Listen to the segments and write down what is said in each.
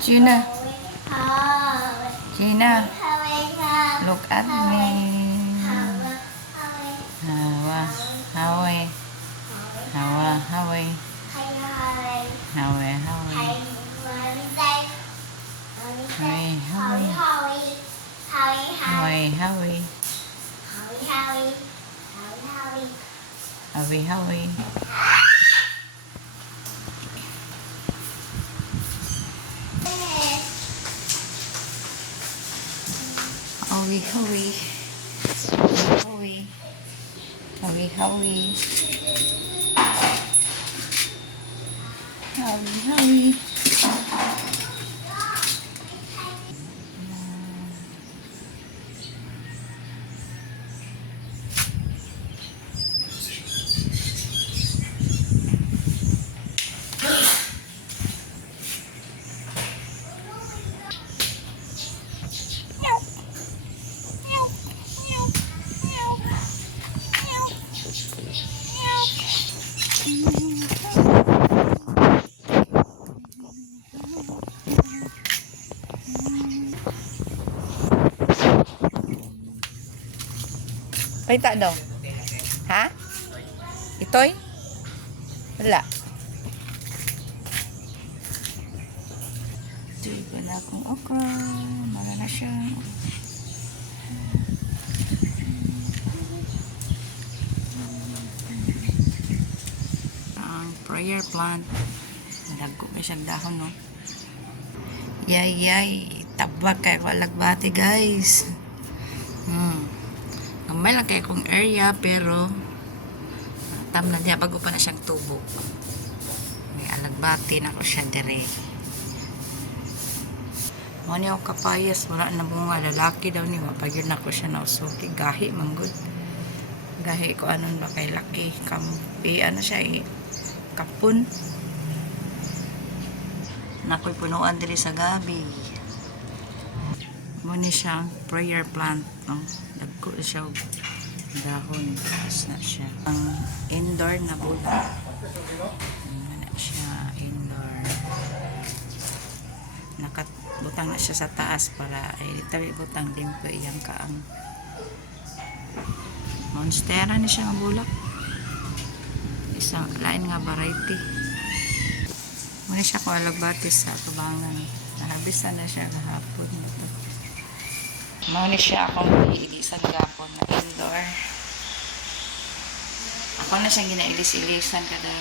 Gina. Gina. Look at me. How are how are how are how are how are how are Howie, Howie, Howie, Howie, Howie, Howie, Howie, Howie, Howie, Howie, Howie, Howie, Howie, Howie, Howie, howie. Howie, howie. Howie, howie. Howie, howie. Paita daw. Ha? Itoy? Wala. Ito ko na akong okra. Mara na siya. Ang prayer plant. Nagko pa siyang dahon, no? Yay, yay. Tabak kay walagbati, guys. Hmm. Lang kay kong area pero tam niya bago pa na siyang tubo. May alagbati na ko siya dire. Mo ni ako kapayas wala na bunga lalaki daw ni pag yun ako siya na usuki gahi manggod. Gahi ko anon ba kay laki kampi ano siya eh kapun. Nakoy punuan diri sa gabi. Mo ni siya prayer plant no. Dagko siya dahon tapos na siya. Ang indoor na bula. Ano na siya indoor. Nakatbutang na siya sa taas para ay tabi butang din po iyang kaang monstera ni siya ang bulak. Isang lain nga variety. Muna siya kung alagbati sa tubangan. Nahabisa na siya kahapon. Ito. Muna siya akong iilisan gapon na indoor. Ako na siya ginailis-ilisan kada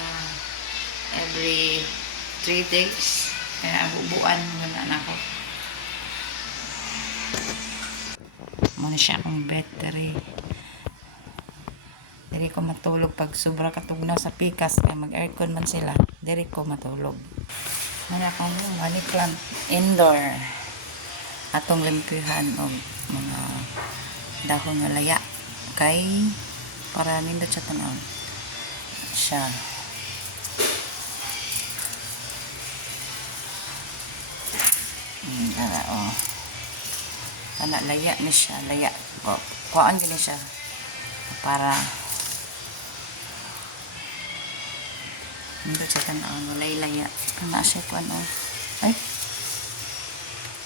every 3 days. Kaya bubuan muna na ako. Muna siya akong battery. Diri ko matulog pag sobra katugnaw sa pikas kaya mag-aircon man sila. Diri ko matulog. Mana akong money plant indoor. Atong limpihan og mga dahon nga laya. Kay para nindot siya tanaw. Siya. Mm, ana oh. Ana laya ni siya laya. Oh, kuhaan gini siya. Para nindot siya tanaw walay laya. Ana siya kuan oh. Ay.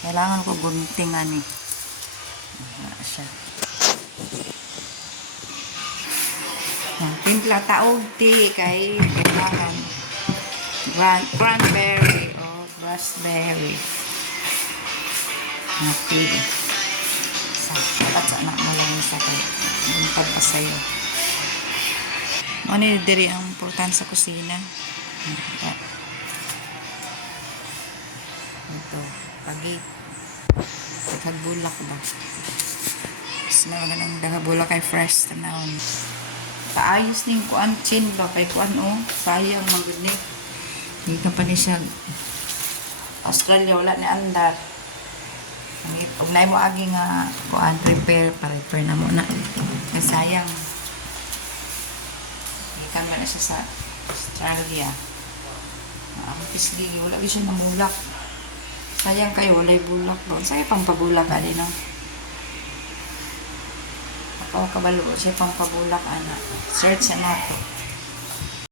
Kailangan ko guntingan ni ana siya Yan, Timpla taog ti kay kailangan gran cranberry o raspberry. Natin. Sa at sa anak mo lang sa kay yung pagpasayo. Ano ni diri ang importante sa kusina? Ito. Ito. Pagi. Pagbulak ba? Mas na magandang dahabulak kay fresh tanawon kaayos ning kuan chin ba kay kuan o sayang magud ni hindi ka pa ni siya. Australia wala ni andar. Ug nay mo agi nga kuan prepare para prepare na mo na. Kay sayang. Ka man siya sa Australia. Ang pisgi wala gyud siya namulak. Sayang kayo walay bulak doon. Sayang pang pabulak ali no o kabalo siya pang pabulak ana search na to